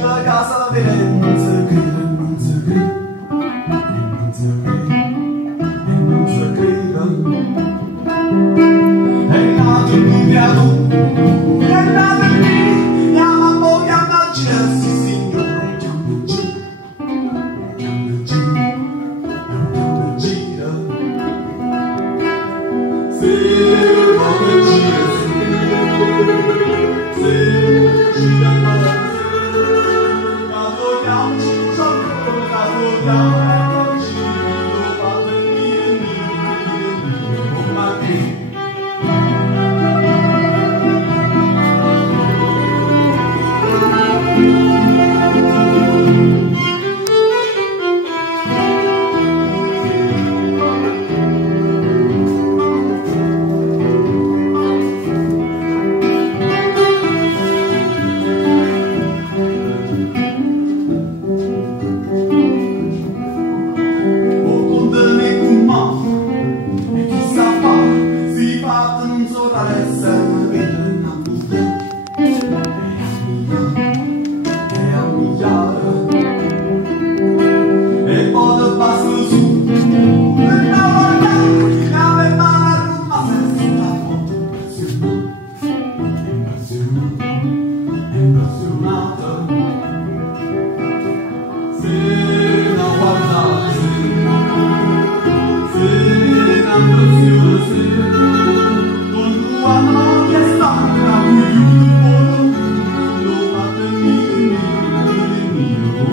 la casa delle non si crede, non si crede, non si crede, non si crede. È nato un piano, è nato qui, chiama poi chiama gira, sì signore, chiama gira, se vuole gira, se gira male, quando chiamo ci sono, quando chiamo ci lo fa venire, oh ma che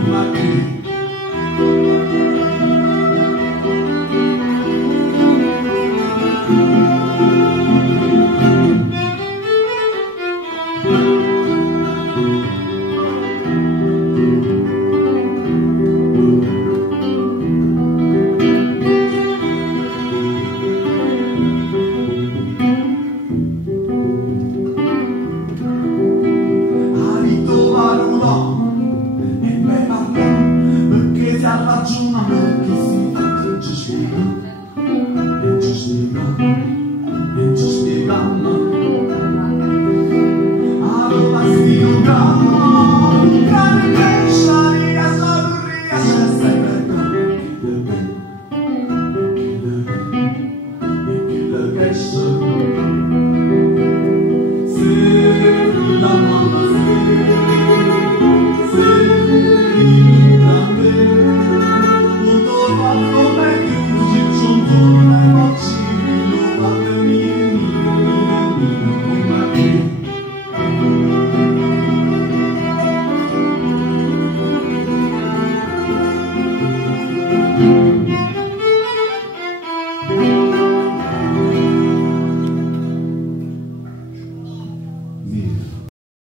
Thank you.